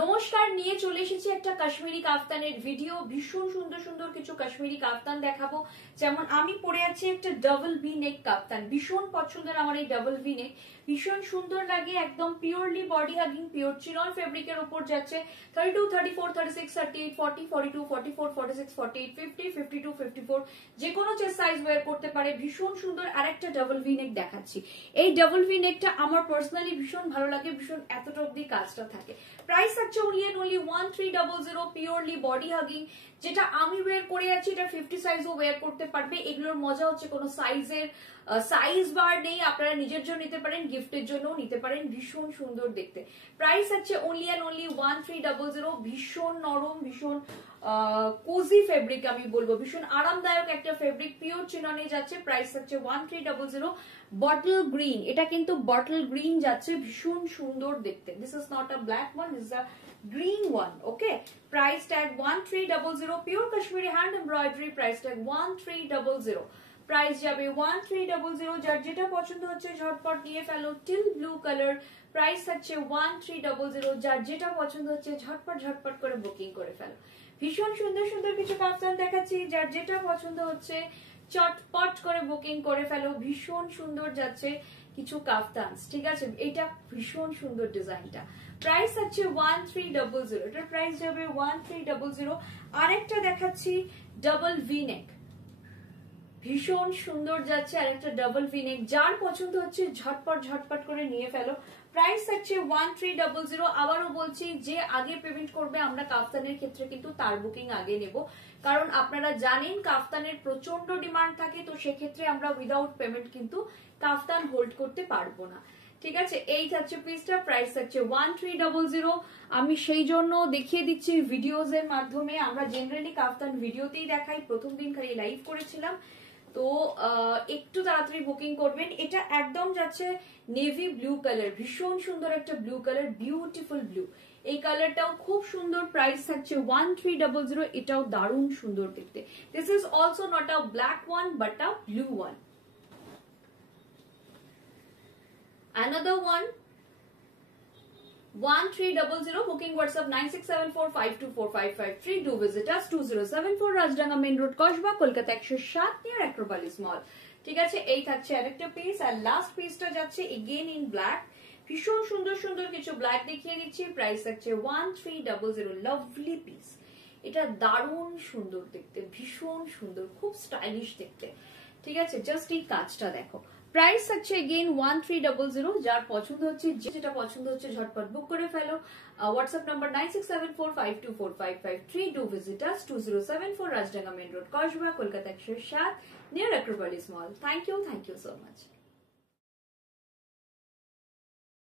নমস্কার, নিয়ে চলে এসেছি একটা কাশ্মীরি কাফতানের ভিডিও। ভীষণ সুন্দর সুন্দর কিছু কাশ্মীরি কাফতান দেখাবো। যেমন আমি পরে আছি একটা ডাবল ভি নেক কাফতান, ভীষণ পছন্দের আমার এই ডাবল ভি নেক, ভীষণ সুন্দর লাগে। একদম purely body hugging pure chinon ফেব্রিকের উপর যাচ্ছে। 32, 34, 36, 38, 40, 42, 44, 46, 48, 50, 52, 54 যে কোনো চেস্ট সাইজ ওয়্যার করতে পারে। ভীষণ সুন্দর আরেকটা ডাবল ভি নেক দেখাচ্ছি। এই ডাবল ভি নেকটা আমার পার্সোনালি ভীষণ ভালো লাগে, ভীষণ এতটা অব্দি কাজটা থাকে। প্রাইস আছে only 1300 পিওরলি বডি হাগিং। যেটা আমি ওয়্যার করে আছি এটা 50 সাইজও ওয়্যার করতে পারবে। এগুলোর মজা হচ্ছে কোনো সাইজ বার নেই, আপনারা নিজের জন্য নিতে পারেন, গিফটের জন্য নিতে পারেন। ভীষণ সুন্দর দেখতে। প্রাইস আছে only 1300। ভীষণ নরম, ভীষণ কোজি ফেব্রিক আমি বলবো, ভীষণ আরামদায়ক একটা ফেব্রিক, পিওর চিননে যাচ্ছে। প্রাইস হচ্ছে 1300। বটল গ্রিন, এটা কিন্তু বটল গ্রিন যাচ্ছে, ভীষণ সুন্দর দেখতে। This is not a black one, this is a green one. Okay, price tag 1300। Pure Kashmiri hand embroidery, price tag 1300। Price যাবে 1300। যার যেটা পছন্দ হচ্ছে ঝটপট নিয়ে ফেলো। টিল ব্লু কালার, প্রাইস হচ্ছে 1300। যার যেটা পছন্দ হচ্ছে ঝটপট করে বুকিং করে ফেলো। ভীষণ সুন্দর সুন্দর কিছু কাফতান দেখাচ্ছি, যার যেটা পছন্দ হচ্ছে চটপট করে বুকিং করে ফেলো। ভীষণ সুন্দর যাচ্ছে কিছু কাফতান, ঠিক আছে। এটা ভীষণ সুন্দর ডিজাইনটা। প্রাইস আছে 1300। এটার প্রাইস যাবে 1300। আরেকটা দেখাচ্ছি ডাবল ভি নেক, ভীষণ সুন্দর যাচ্ছে আরেকটা ডাবল ভি নেক। যার পছন্দ হচ্ছে ঝটপট করে নিয়ে ফেলো। প্রাইস আছে 1300। আবারও বলছি, যে আগে পেমেন্ট করবে আমরা কাফতানের ক্ষেত্রে কিন্তু তার বুকিং আগে নেব, কারণ আপনারা জানেন কাফতানের প্রচন্ড ডিমান্ড থাকে, তো সেক্ষেত্রে আমরা উইদাউট পেমেন্ট কিন্তু কাফতান হোল্ড করতে পারবো না, ঠিক আছে। এই থাকছে পিসটা, প্রাইস থাকছে 1300। আমি সেই জন্য দেখিয়ে দিচ্ছি ভিডিওজ এর মাধ্যমে। আমরা জেনারেলি কাফতান ভিডিওতেই দেখাই, প্রথম দিন খালি লাইভ করেছিলাম, তো একটু তাড়াতাড়ি বুকিং করবেন। এটা একদম যাচ্ছে নেভি ব্লু কালার, ভীষণ সুন্দর একটা ব্লু কালার, বিউটিফুল ব্লু। এই কালারটাও খুব সুন্দর। প্রাইস থাকছে 1300। এটাও দারুণ সুন্দর দেখতে। This is also not a black one but a blue one. Another one 1300. Booking WhatsApp 9674524553. Do visit us 2074 Rajdanga Main Road, Kosba, Kolkata 107 near Acropolis Mall. ঠিক আছে, এই থাকছে আরেকটা পিস। আর লাস্ট পিসটা যাচ্ছে এগেইন ইন ব্ল্যাক। ভীষণ সুন্দর সুন্দর কিছু ব্ল্যাক দেখিয়ে দিচ্ছি। প্রাইস থাকছে 1300। লাভলি পিস, এটা দারুণ সুন্দর দেখতে, ভীষণ সুন্দর, খুব স্টাইলিশ দেখতে, ঠিক আছে। জাস্ট এই কাজটা দেখো। প্রাইস থাকছে এগেইন 1300। যার পছন্দ হচ্ছে, যেটা পছন্দ হচ্ছে ঝটপট বুক করে ফেলো। WhatsApp number 9674524553. Do visit us 2074 Rajdanga main road, Kasba, Kolkata 107 near Acropolis mall. Thank you so much.